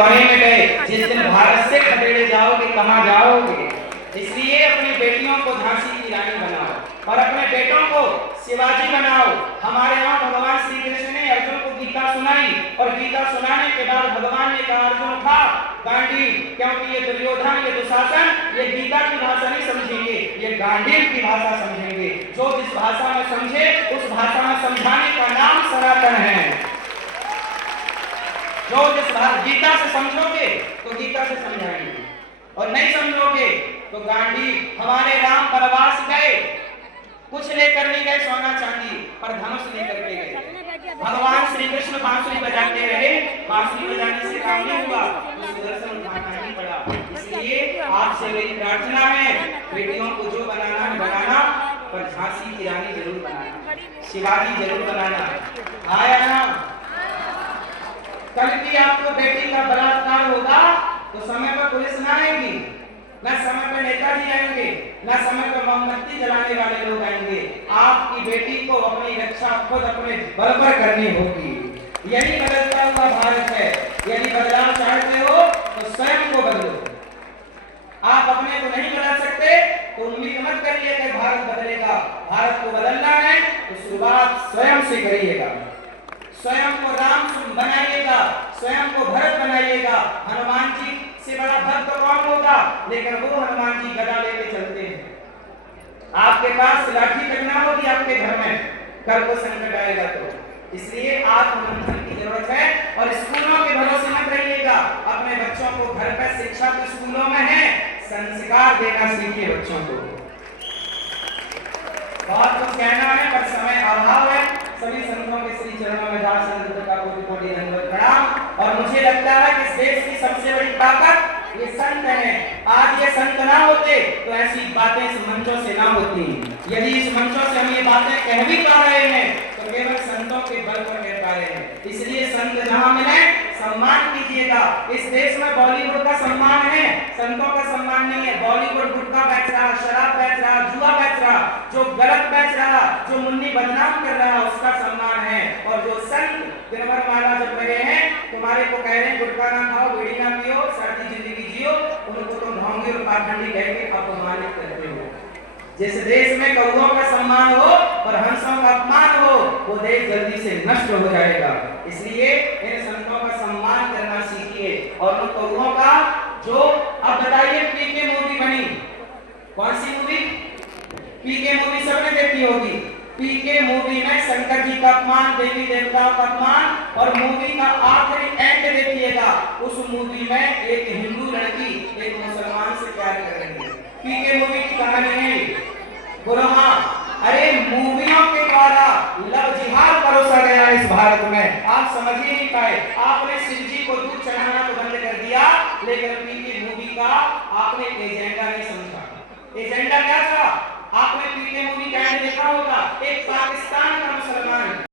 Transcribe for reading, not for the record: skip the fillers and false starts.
कोने में गए, जिस दिन भारत से खदेड़े जाओगे कहाँ जाओगे। इसलिए अपनी बेटियों को झांसी की रानी बनाओ और अपने बेटों को शिवाजी बनाओ। हमारे यहाँ भगवान श्री कृष्ण ने अर्जुन को गीता सुनाई और गीता सुनाने के बाद भगवान ने कहा अर्जुन था गांडीव, क्योंकि ये दुर्योधन ये दुशासन ये गीता की भाषा नहीं समझेंगे, ये गांडीव की भाषा समझेंगे। जो जिस भाषा में समझे उस भाषा में समझाने का नाम सनातन है। जो जिस गीता से समझोगे तो गीता से समझाएंगे और नहीं समझोगे तो गांडीव। हमारे राम वनवास गए, कुछ लेकर नहीं गए सोना चांदी, पर धनुष लेकर के गए। भगवान श्री कृष्ण बांसुरी बजाते रहे, बांसुरी बजाने से काम नहीं हुआ, तो सुदर्शन उठाना ही पड़ा। इसलिए आपसे मेरी प्रार्थना है, बेटियों को जो बनाना है बनाना, पर झांसी की रानी जरूर बनाना, शिवाजी जरूर बनाना। आया ना? कल की आपको बेटी का बलात्कार होगा तो समय पर पुलिस ना आएगी, न समय पर नेताजी आएंगे, न समय पर मोमबत्ती जलाने वाले लोग आएंगे। आपकी बेटी को अपनी रक्षा खुद अपने बल पर करनी होगी। यही बदलता हुआ भारत है। यदि बदलाव चाहते हो तो स्वयं को बदलो। आप अपने को नहीं बदल सकते तो उम्मीद मत करिए कि भारत बदलेगा। भारत को बदलना है तो शुरुआत स्वयं से करिएगा। स्वयं को राम बनाइएगा, स्वयं को भरत बनाइएगा। हनुमान जी से बड़ा भक्त कौन होगा, लेकिन वो हनुमान जी गदा लेके चलते हैं। आपके पास लाठी तक ना होगी आपके घर में, कल को संकट आएगा तो। इसलिए आत्ममंथन की जरूरत है और स्कूलों के भरोसे मत रहिएगा। अपने बच्चों को घर पर शिक्षा तो स्कूलों में है, संस्कार देना सीखिए बच्चों को। बहुत कुछ कहना है पर समय अभाव है। सभी संतों के श्री चरणों में दास संत का कोटि-कोटि दंडवत प्रणाम। और मुझे लगता है कि इस देश की सबसे बड़ी ताकत ये संत हैं। आज ये संत ना होते तो ऐसी बातें इस मंचों से ना होती। यदि इस मंचों से हम ये बातें कह भी पा रहे हैं तो केवल संतों के बल पर कह पा रहे हैं। इसलिए संत जहां मिले सम्मान कीजिएगा। इस देश में बॉलीवुड का सम्मान है, संतों का सम्मान नहीं है। बॉलीवुड गुटखा बेच रहा, शराब बेच रहा, जुआ बेच रहा, जो गलत बेच रहा, जो मुन्नी बदनाम कर रहा उसका सम्मान है। और जो संत दिन भर माला जप रहे हैं, तुम्हारे को कह रहे हैं गुटखा ना खाओ, बीड़ी ना पियो, सादी जिंदगी जियो, उनको तुम ढोंगी और पाखंडी कह के अपमानित करते हो। जिस देश में कौओं का सम्मान हो और हंसों का अपमान हो वो देश जल्दी से नष्ट हो जाएगा। इसलिए इन संतों का सम्मान करना सीखिए। और उन कौओं का जो अब बताइए पीके मूवी बनी, कौन सी मूवी? पीके मूवी सबने देखी होगी। पीके मूवी में शंकर जी का अपमान, देवी देवताओं का अपमान और मूवी का आखिरी एंड देखिएगा। उस मूवी में एक हिंदू लड़की एक मुसलमान से प्यार कर रही है। पीके मूवी की कहानी नहीं बोलो। हाँ, अरे मूवियों के द्वारा लव जिहाद परोसा गया इस भारत में। आप समझ ही नहीं पाए। आपने शिव जी को दूध चढ़ाना तो बंद कर दिया, लेकिन पीके मूवी का आपने एजेंडा नहीं समझा। एजेंडा क्या था? आपने पीके मूवी का एंड देखा होगा। एक पाकिस्तान का